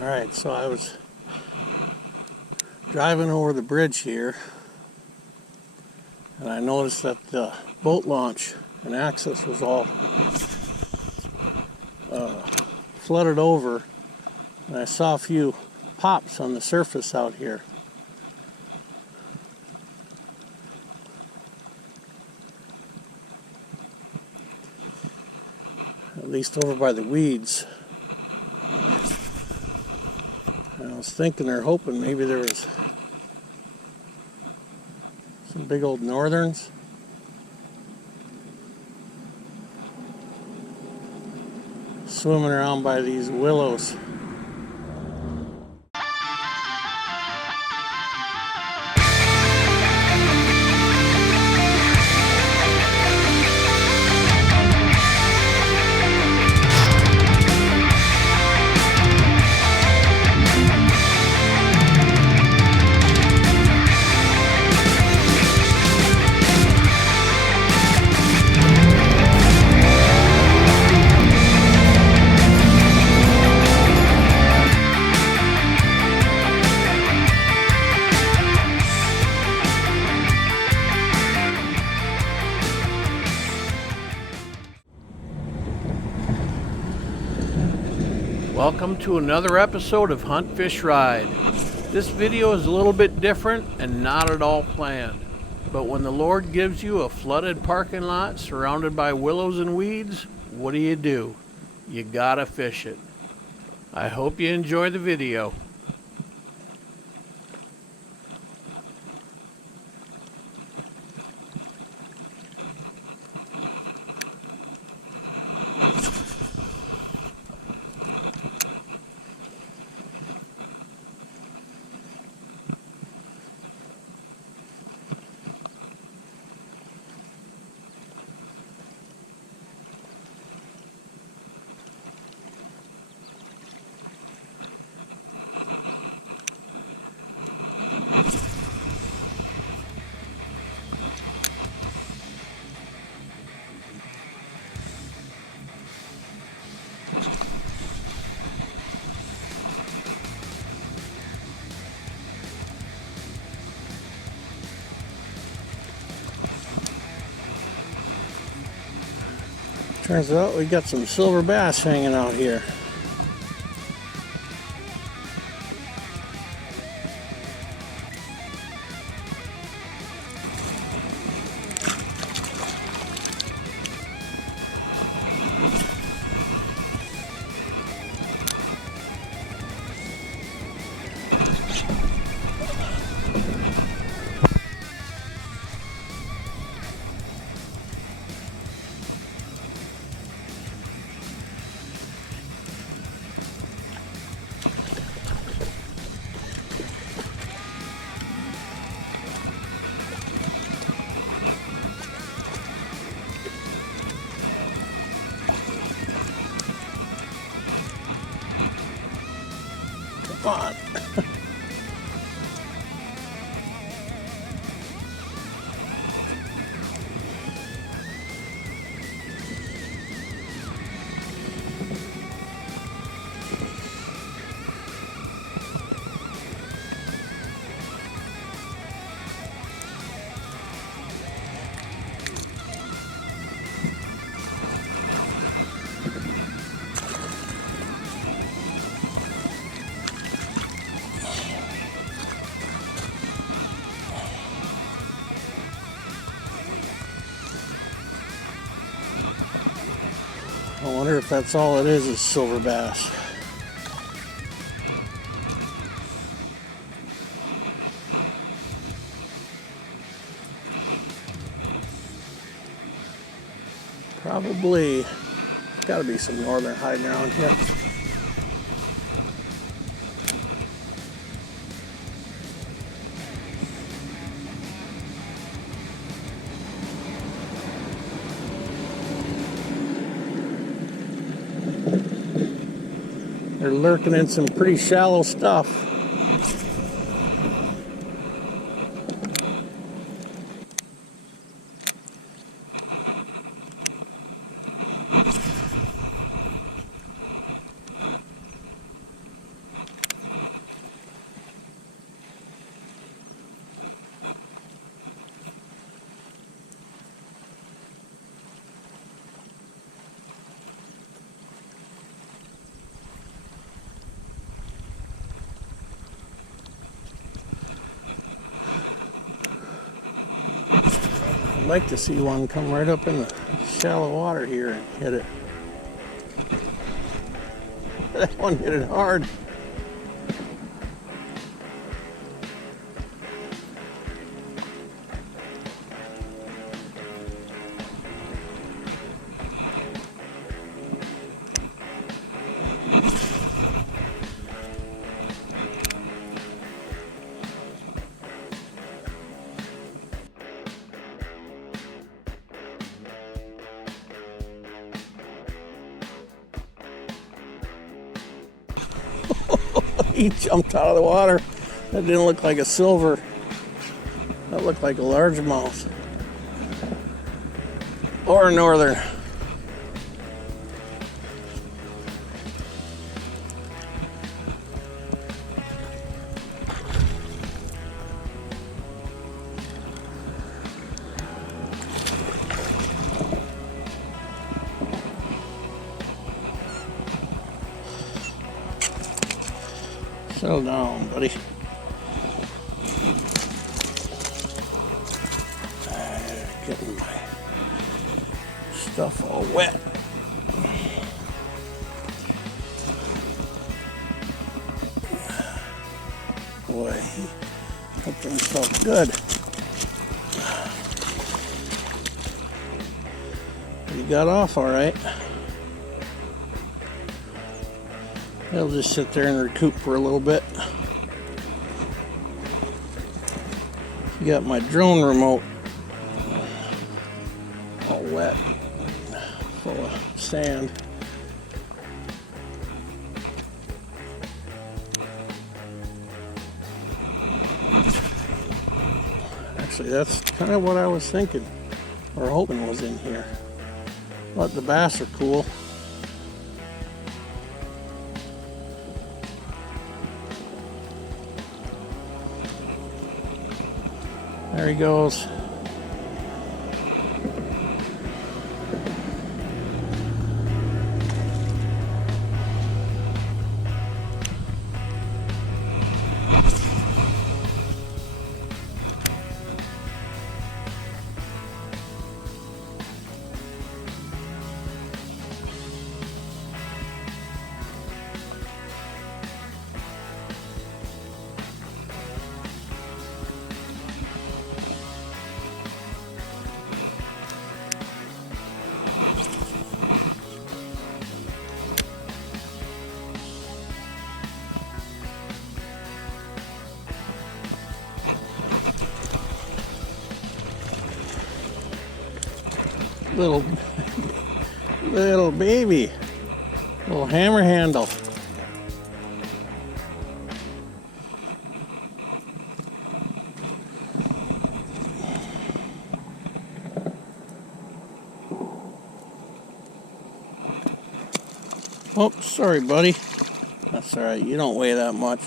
Alright, so I was driving over the bridge here and I noticed that the boat launch and access was all flooded over, and I saw a few pops on the surface out here. At least over by the weeds. And I was thinking or hoping maybe there was some big old northerns. Swimming around by these willows. Welcome to another episode of Hunt, Fish, Ride. This video is a little bit different and not at all planned. But when the Lord gives you a flooded parking lot surrounded by willows and weeds, what do? You gotta fish it. I hope you enjoy the video. Turns out we got some silver bass hanging out here. Come on. I wonder if that's all it is silver bass. Probably got to be some northern hiding around here. They're lurking in some pretty shallow stuff. like to see one come right up in the shallow water here and hit it. That one hit it hard. He jumped out of the water. That didn't look like a silver. That looked like a largemouth. Or a northern. Settle down, buddy. Getting my stuff all wet. Boy, he hooked himself good. He got off all right. He'll just sit there and recoup for a little bit. Got my drone remote all wet, full of sand. Actually, that's kind of what I was thinking, or hoping was in here. But the bass are cool. There he goes. Little baby, little hammer handle. Oh, sorry, buddy. That's all right. You don't weigh that much.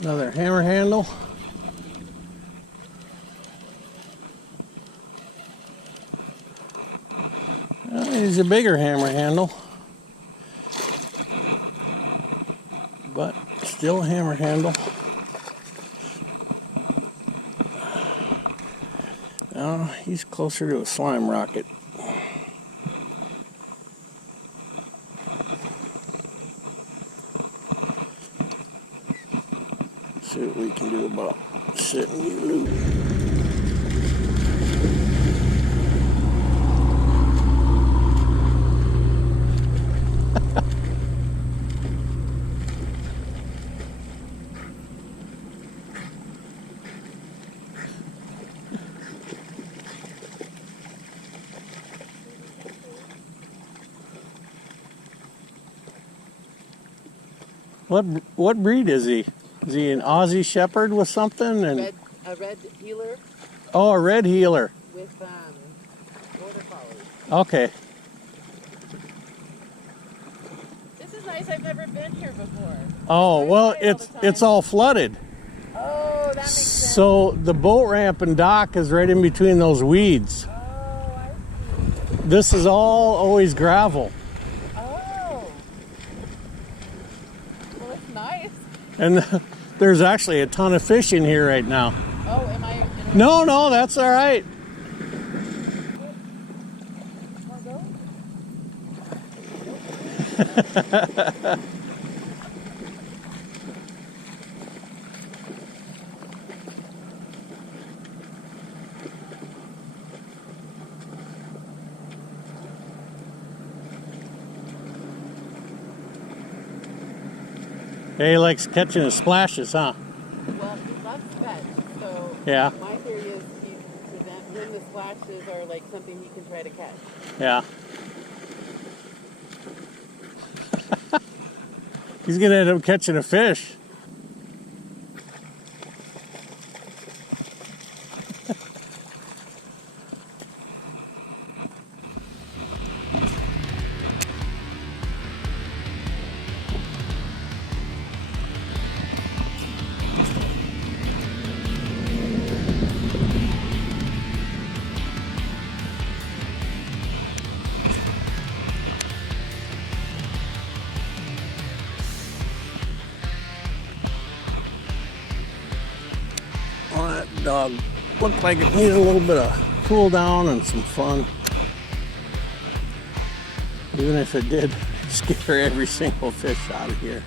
Another hammer handle. He's a bigger hammer handle, but still a hammer handle. He's closer to a slime rocket. See what we can do about setting you loose. What breed is he? Is he an Aussie Shepherd with something? And a red heeler. Oh, a red heeler. With border collies. Okay. This is I've never been here before. Oh, well, it's all flooded. Oh, that makes So the boat ramp and dock is right in between those weeds. Oh, I see. This is all always gravel. Oh. Well, it's nice. And there's actually a ton of fish in here right now. Oh, am I? No, that's all right. Want to go? He likes catching the splashes, huh? Well, he loves fetch, so Yeah. my theory is he present when the splashes are like something he can try to catch. Yeah. He's gonna end up catching a fish. Well, that dog looked like it needed a little bit of cool down and some fun. Even if it did scare every single fish out of here.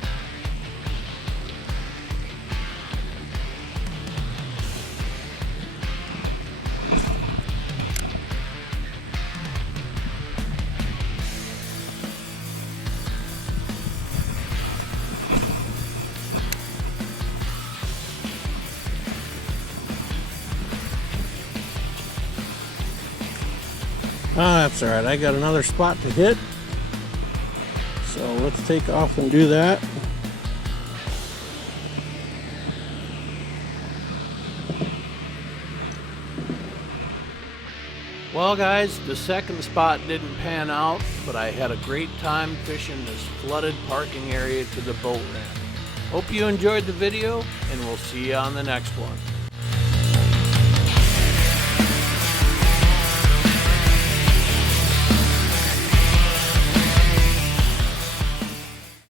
Ah, that's all right. I got another spot to hit. So let's take off and do that. Well, guys, the second spot didn't pan out, but I had a great time fishing this flooded parking area to the boat ramp. Hope you enjoyed the video, and we'll see you on the next one.